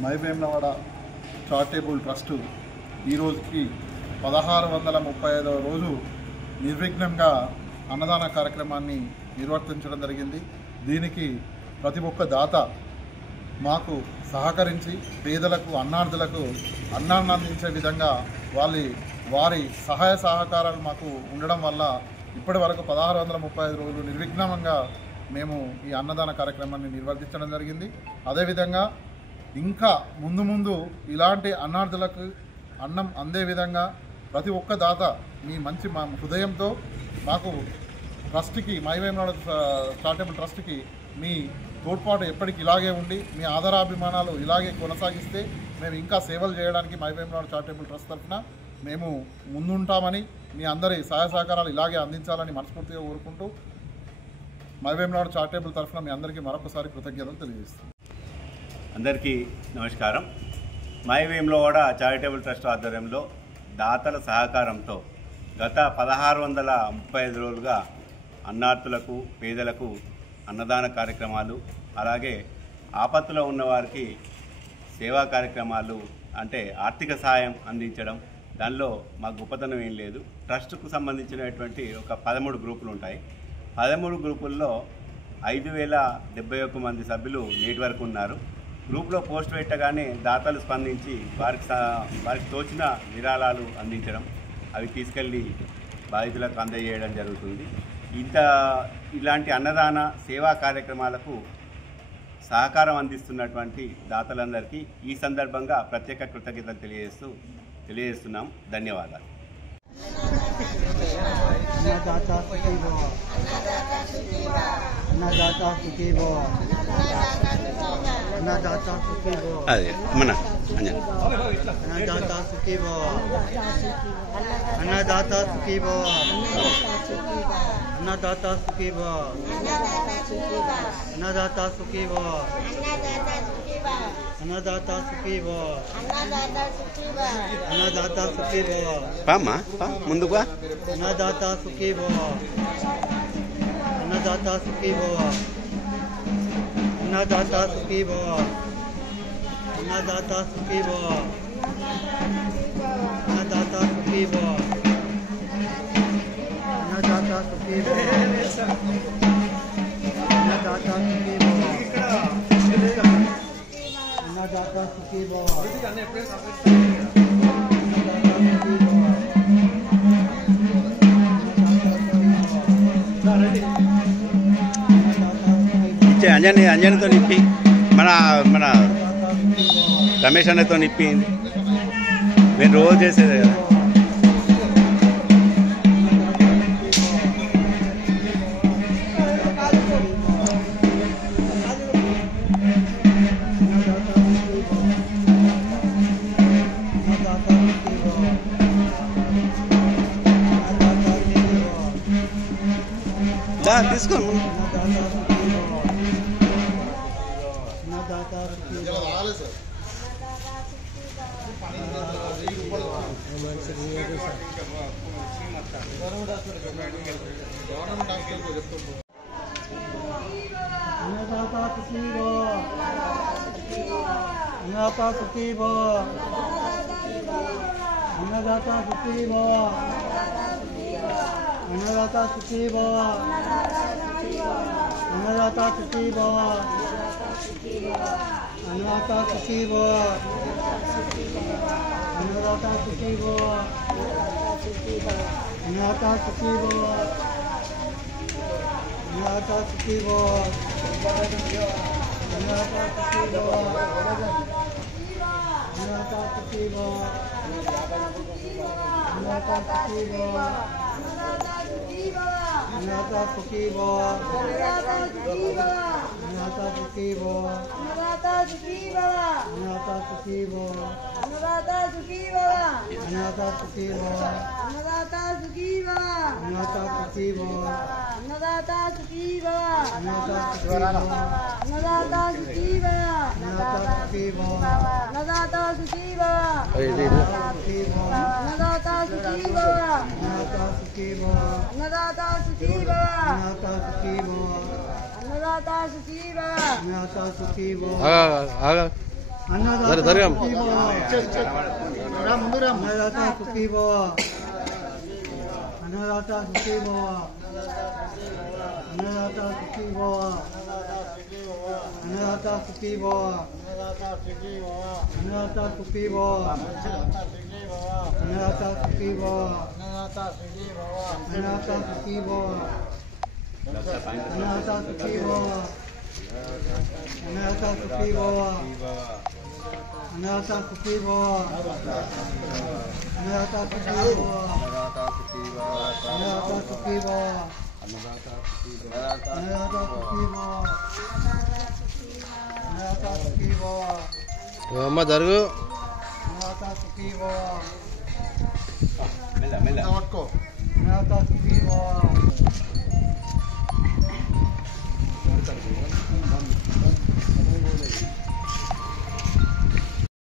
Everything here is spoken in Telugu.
మై వేములవాడ చారిటబుల్ ట్రస్ట్ ఈ రోజుకి 1635వ రోజు నిర్విఘ్నంగా అన్నదాన కార్యక్రమాన్ని నిర్వర్తించడం జరిగింది. దీనికి ప్రతి ఒక్క దాత మాకు సహకరించి పేదలకు అన్నార్థులకు అన్నాన్ని అందించే విధంగా వారి సహాయ సహకారాలు మాకు ఉండడం వల్ల ఇప్పటి వరకు 1635 రోజులు నిర్విఘ్నంగా మేము ఈ అన్నదాన కార్యక్రమాన్ని నిర్వర్తించడం జరిగింది. అదేవిధంగా ఇంకా ముందు ఇలాంటి అన్నార్థులకు అన్నం అందే విధంగా ప్రతి ఒక్క దాత మీ మంచి మా హృదయంతో మాకు ట్రస్ట్కి మై వేములవాడ చారిటబుల్ ట్రస్ట్కి మీ తోడ్పాటు ఎప్పటికి ఇలాగే ఉండి మీ ఆదరాభిమానాలు ఇలాగే కొనసాగిస్తే మేము ఇంకా సేవలు చేయడానికి మై వేములవాడ చారిటబుల్ ట్రస్ట్ తరఫున మేము ముందుంటామని మీ అందరి సహాయ సహకారాలు ఇలాగే అందించాలని మనస్ఫూర్తిగా కోరుకుంటూ మై వేములవాడ చారిటబుల్ తరఫున మీ అందరికీ మరొకసారి కృతజ్ఞతలు తెలియజేస్తాం. అందరికీ నమస్కారం. మై వేములవాడ చారిటబుల్ ట్రస్ట్ ఆధ్వర్యంలో దాతల సహకారంతో గత 1635 రోజులుగా అన్నార్థులకు పేదలకు అన్నదాన కార్యక్రమాలు, అలాగే ఆపత్తులో ఉన్నవారికి సేవా కార్యక్రమాలు అంటే ఆర్థిక సహాయం అందించడం, దానిలో మా గొప్పతనం ఏం లేదు. ట్రస్ట్కు సంబంధించినటువంటి ఒక 13 గ్రూపులు ఉంటాయి. 13 గ్రూపుల్లో 5071 మంది సభ్యులు నేటి వరకు ఉన్నారు. గ్రూప్లో పోస్ట్ పెట్టగానే దాతలు స్పందించి వారికి తోచిన విరాళాలు అందించడం, అవి తీసుకెళ్ళి బాధితులకు అందజేయడం జరుగుతుంది. ఇలాంటి అన్నదాన సేవా కార్యక్రమాలకు సహకారం అందిస్తున్నటువంటి దాతలందరికీ ఈ సందర్భంగా ప్రత్యేక కృతజ్ఞతలు తెలియజేస్తున్నాం. ధన్యవాదాలు. ముందుగా అన్నదాత సుఖీ భవ, అన్నదాత సుఖీ భవ, అన్నదాత సుఖీ భవ, అన్నదాత సుఖీ భవ, అన్నదాత సుఖీ భవ, అన్నదాత సుఖీ భవ, అన్నదాత సుఖీ భవ, అన్నదాత సుఖీ భవ. అంజనితో నిప్పి మన రమేష్ అన్నతో నిప్పి నేను రోజు చేసేది కదా. తీసుకోండి. జరగ అన్నదాత సుఖీ భవ అన్నదాత సుఖీ భవ అన్నదాత సుఖీ భవ అన్నదాత సుఖీ భవ అన్నదాత సుఖీ భవ అన్నదాత సుఖీ భవ అన్నదాత సుఖీ భవ అన్నదాత సుఖీ భవ అన్నదాత సుఖీ భవ అన్నదాత సుఖీ భవ అన్నదాత సుఖీ భవ అన్నదాత సుఖీ భవ అన్నదాత సుఖీ భవ అన్నదాత సుఖీ భవ అమ్మ జరుగు అన్నదాత సుఖీ భవ మెల్ల మెల్ల పట్టుకో అన్నదాత సుఖీ భవ